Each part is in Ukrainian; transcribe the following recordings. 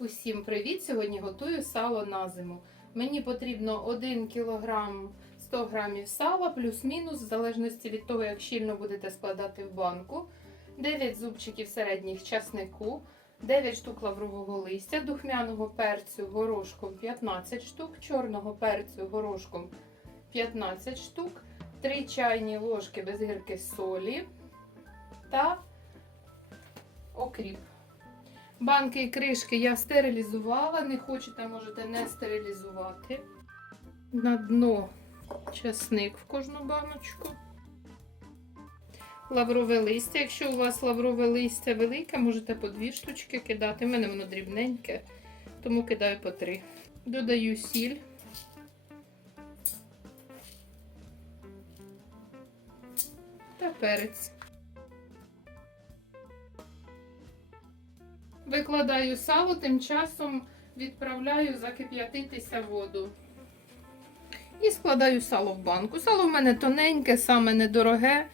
Усім привіт! Сьогодні готую сало на зиму. Мені потрібно 1 кг 100 г сала, плюс-мінус, в залежності від того, як щільно будете складати в банку. 9 зубчиків середніх часнику, 9 штук лаврового листя, духмяного перцю горошком 15 штук, чорного перцю горошком 15 штук, 3 чайні ложки без гірки солі та окріп. Банки і кришки я стерилізувала, не хочете, можете не стерилізувати. На дно часник в кожну баночку. Лаврове листя. Якщо у вас лаврове листя велике, можете по дві штучки кидати. У мене воно дрібненьке, тому кидаю по три. Додаю сіль. Та перець. Викладаю сало, тим часом відправляю закип'ятитися воду. І складаю сало в банку. Сало в мене тоненьке, саме недороге.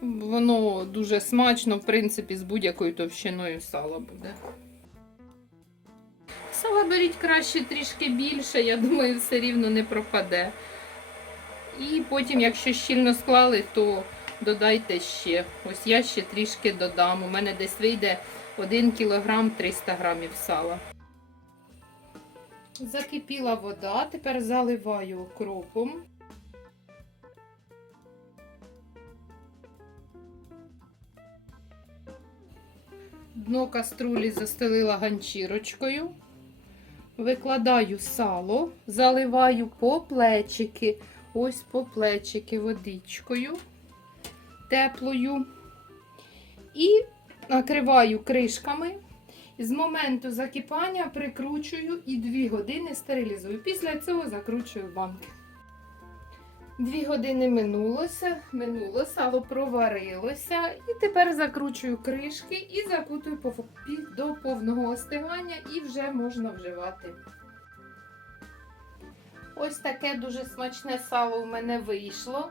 Воно дуже смачно, в принципі, з будь-якою товщиною сала буде. Сала беріть краще трішки більше, я думаю, все рівно не пропаде. І потім, якщо щільно склали, то додайте ще. Ось я ще трішки додам. У мене десь вийде 1 кг 300 грамів сала. Закипіла вода, тепер заливаю окропом. Дно каструлі застелила ганчірочкою. Викладаю сало, заливаю по плечики, ось по плечики водичкою теплою. І накриваю кришками. З моменту закипання прикручую і 2 години стерилізую. Після цього закручую банки. Дві години минулося, минуло, сало проварилося. І тепер закручую кришки і закутую до повного остигання і вже можна вживати. Ось таке дуже смачне сало у мене вийшло.